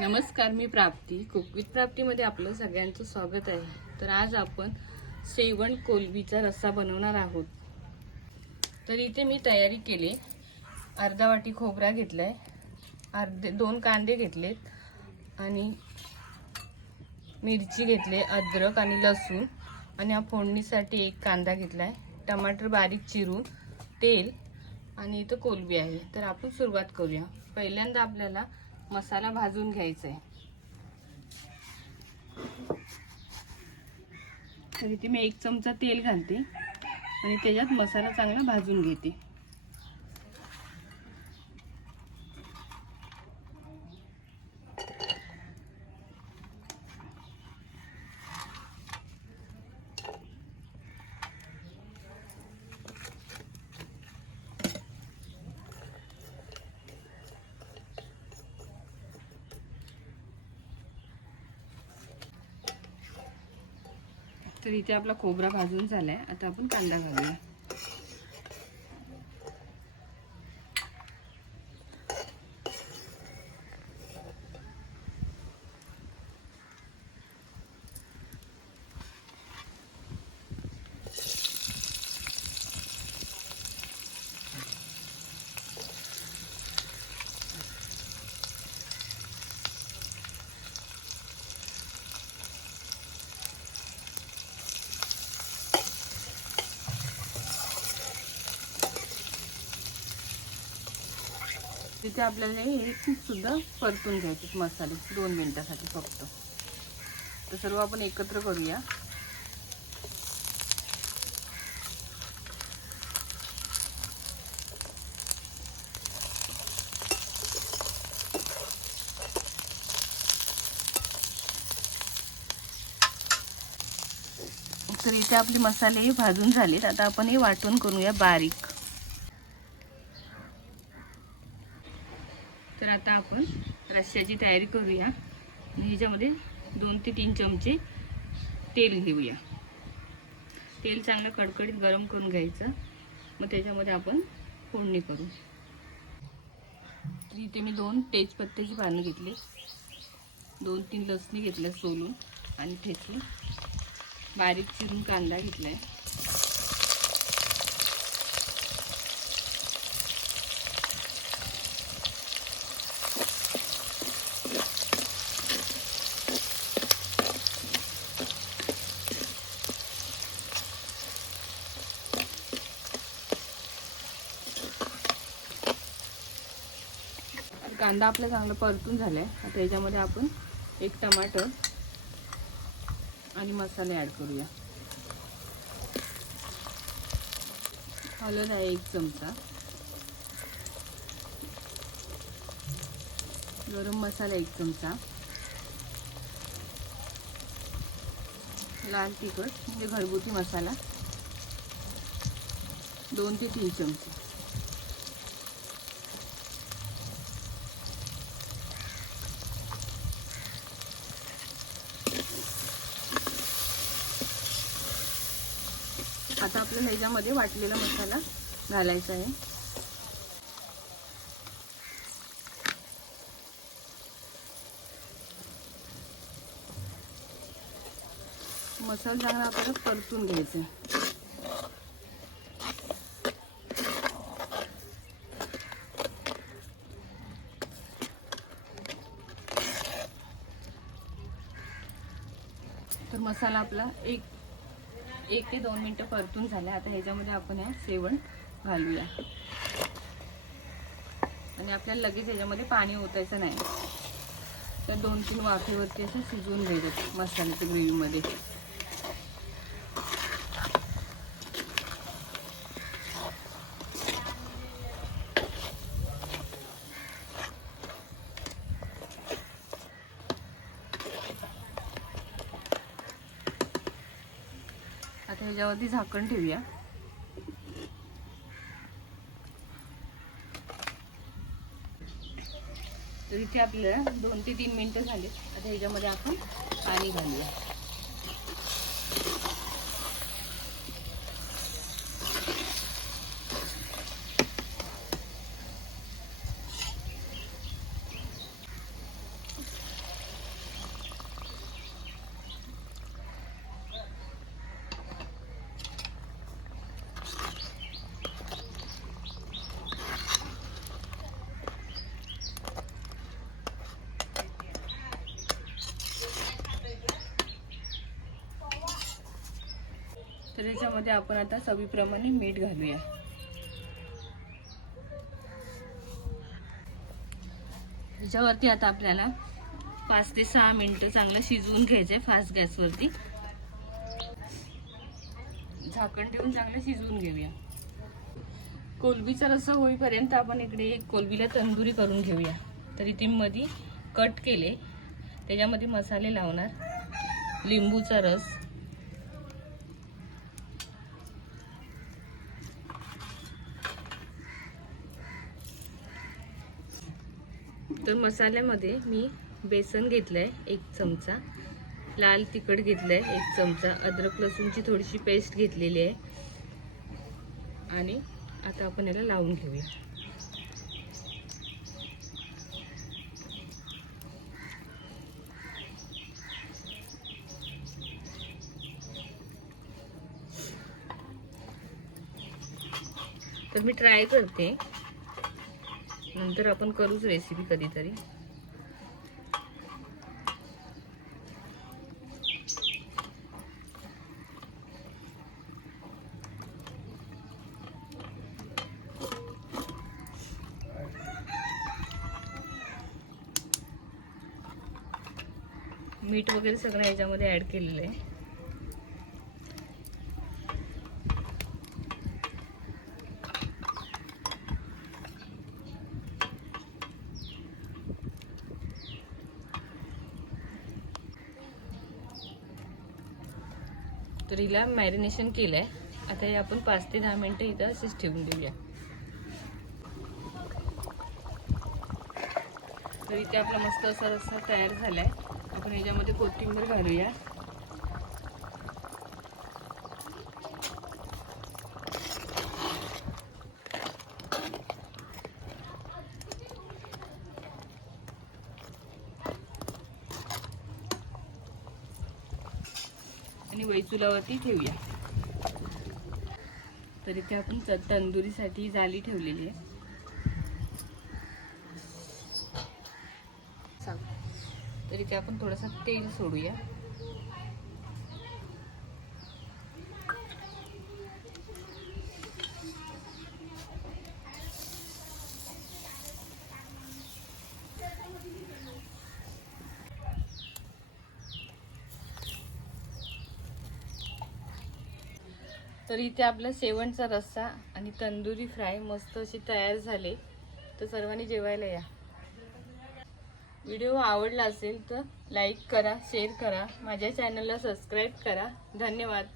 नमस्कार मी प्राप्ती. कुकवित प्राप्तीमध्ये आपलं सगळ्यांचं स्वागत आहे. तर आज आपण शेवण कोलबीचा रस्सा बनवणार आहोत. तर इथे मी तयारी केली. अर्धा वाटी खोबरा घेतला आहे अर्धे दोन कांदे घेतलेत. आणि मिरची घेतले अद्रक आणि लसूण. आणि या फोडणीसाठी एक कांदा घेतला आहे टमाटर बारीक चिरून तेल आणि इथं कोलबी आहे. तर आपण सुरुवात करूया. पहिल्यांदा आपल्याला मसाला भाजून घ्यायचा आहे तर इथे मी एक चमचा तेल घालते आणि त्याच्यात मसाला चांगला भाजून घेते. तर इथे आपला खोबरा भाजून झाला आहे आता आपण कांदा घालूया. तिथे आपल्याला हे सुद्धा परतून घ्यायचे मसाले. दोन मिनटासाठी फक्त. तर सर्व आपण एकत्र करूया. तर इथे आपले मसाले भाजून झालेत. आता आपण हे वाटून करूया बारीक. तर आता आपण रश्श्याची तयारी करूया. ह्याच्यामध्ये दोन ते तीन चमचे तेल घेऊया. तेल चांगलं कडकडीत गरम करून घ्यायचं. मग त्याच्यामध्ये आपण फोडणी करू. इथे मी दोन तेजपत्त्याची पानं घेतली. दोन तीन लसणी घेतल्या सोलून आणि ठेचून. बारीक चिरून कांदा घेतला आहे तर कांदा आपला चांगला परतून झाला आहे आता याच्यामध्ये आपण एक टमाटर आणि मसाले ॲड करूया. हलद आहे एक चमचा. गरम मसाला एक चमचा. लाल तिखट म्हणजे घरगुती मसाला. दोन ते तीन चमचे. आता आपल्याला ह्याच्यामध्ये वाटलेला मसाला घालायचा आहे. मसाला चांगला आपल्याला परतून घ्यायचा तर मसाला आपला एक एक ते दोन मिनटं परतून झाल्या. आता ह्याच्यामध्ये आपण या सेवण घालूया. आणि आपल्याला लगेच ह्याच्यामध्ये पाणी ओतायचं नाही. तर दोन तीन वाफेवरती असं शिजवून घ्यायचं मसाल्याच्या ग्रेव्हीमध्ये आता ह्याच्यावरती झाकण ठेवूया. तर इथे आपल्याला दोन ते तीन मिनटं झाले आता ह्याच्यामध्ये आपण पाणी घालूया. तर याच्यामध्ये आपण आता चवीप्रमाणे मीठ घालूया. ह्याच्यावरती आता आपल्याला पाच ते सहा मिनटं चांगलं शिजवून घ्यायचंय फास्ट गॅसवरती. झाकण ठेवून चांगलं शिजवून घेऊया. कोलबीचा रस्सा होईपर्यंत आपण इकडे एक कोलबीला तंदुरी करून घेऊया. तर इथे मध्ये कट केले. त्याच्यामध्ये मसाले लावणार. लिंबूचा रस. तर मसाल्यामध्ये मी बेसन घेतलं आहे एक चमचा. लाल तिखट घेतलं आहे एक चमचा. अद्रक लसूणची थोडीशी पेस्ट घेतलेली आहे. आणि आता आपण याला लावून घेऊया. तर मी ट्राय करते. नंतर आपण करूच रेसिपी कधीतरी. मीठ वगैरे सगळं याच्यामध्ये ॲड केलेलं आहे. तर हिला मॅरिनेशन केलं आहे आता हे आपण पाच ते दहा मिनटं इथं असेच ठेवून देऊया. तर इथे आपला मस्त असा रस्सा तयार झाला आहे आपण याच्यामध्ये कोथिंबीर घालूया. आणि वैचुलावरती ठेवूया. तर इथे आपण तंदुरीसाठी जाली ठेवलेली आहे. तर इथे आपण थोडंसं तेल सोडूया. तर इथे आपला शेवणचा रस्सा आणि तंदुरी फ्राय मस्त अशी तयार झाले. तर सर्वांनी जेवायला या. व्हिडिओ आवडला असेल तर लाईक करा शेअर करा माझ्या चॅनलला सबस्क्राईब करा. धन्यवाद.